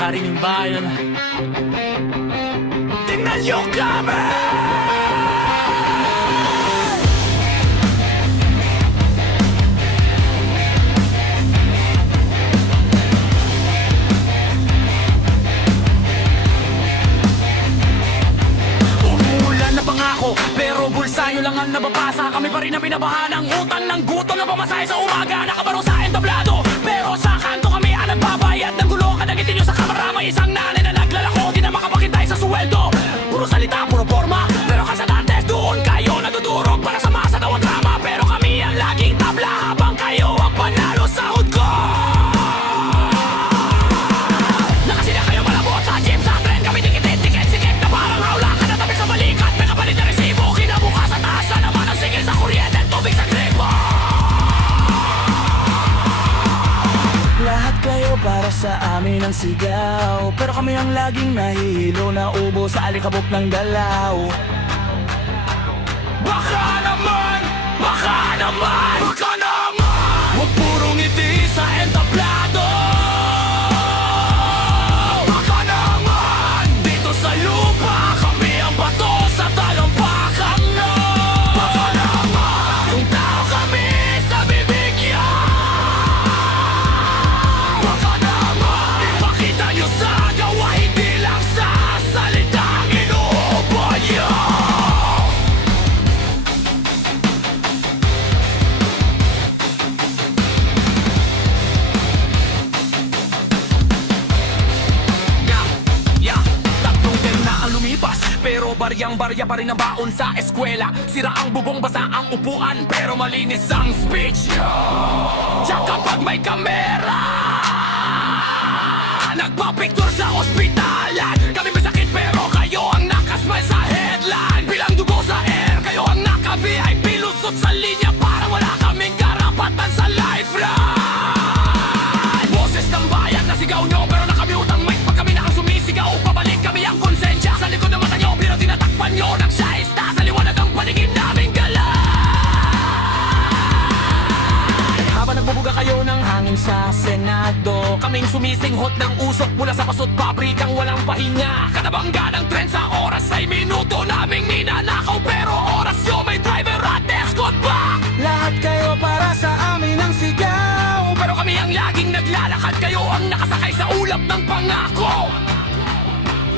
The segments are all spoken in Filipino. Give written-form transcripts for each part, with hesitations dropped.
Hari ng bayan, tingnan niyo kami! Umuulan na pangako, pero bulsa nyo lang ang nababasa. Kami pa rin ang binabahan ng utang ng gutom na pamasahe sa umaga. Nakabaro sa entablado, pero sa kanto kami ang nagbabayad ng gulo. Kanagitin nyo sa kamera, may isang nanay na naglalako. Di na makapakitay sa sweldo. Puro salita, puro forma, pero kasalantes doon kayo nadudurog para sa masa daw ang drama. Pero kami ang laging tabla habang kayo ang panalo sa sahod ko. Nakasila kayo malabot sa jeep, sa tren kami dikit-dikit, sikip na parang hawla ka na tabik sa balikat. May kapalit na resibo, kinabukas at taas na naman ang sigil sa kuryente, tubig sa gripo. Lahat kayo para sa amin ang sigaw, pero kami ang laging nahihilo na ubo sa alikabok ng galaw. Baka naman, baka naman, baka naman, huwag puro ngiti sa entablado. Baka naman, dito sa lupa kami ang bato sa talampakan nyo. Baka naman, yung tao kami sa bibigyan. Baka naman, ipakita nyo sa gawa, hindi lang sa salitang inuubod nyo. Tatlong term na ang lumipas, pero baryang-barya pa rin ang baon sa eskwela. Sira ang bubong, basa ang upuan, pero malinis ang speech nyo. Tsaka pag may kamera, nagpapicture sa ospitalan. Kami may sakit pero kayo ang nakasmile sa headline. Bilang dugo sa air, kayo ang naka-VIP, lusot sa linya para wala kaming karapatan sa lifeline. Boses ng bayan na sigaw nyo, pero nakamute ang mic pag kami na ang sumisigaw. Pabalik kami ang konsensya sa likod ng mata nyo, pero tinatakpan nyo. Nagsaista sa liwanag ang paligid naming galay. Habang nagbubuga kayo ng hangin sa Senado, kaming sumisinghot ng usok mula sa pasot pabrikang walang pahinga. Katabangga ng tren sa oras ay minuto naming ninanakaw, pero oras nyo may driver at escort pa. Lahat kayo para sa amin ang sigaw, pero kami ang laging naglalakad, kayo ang nakasakay sa ulap ng pangako.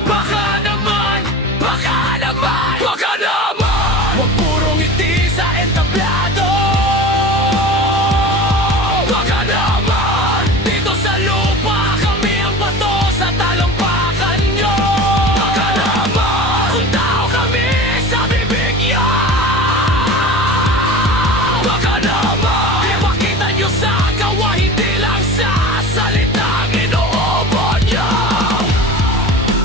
Baka naman, baka naman, baka naman, huwag puro ngiti sa entablado. Baka naman, dito sa lupa kami ang bato sa talampakan nyo. Baka naman, kung tao kami sa bibigyan. Baka naman, ipakita nyo sa gawa, hindi lang sa salitang inuubod nyo.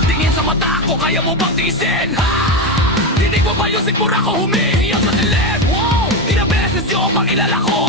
Tingin sa mata ko, kaya mo bang tiisin? Ha? Dinig mo ba yung sikmura ko humihiyang sa dilim? Wow! Ilang beses nyo pang ilalako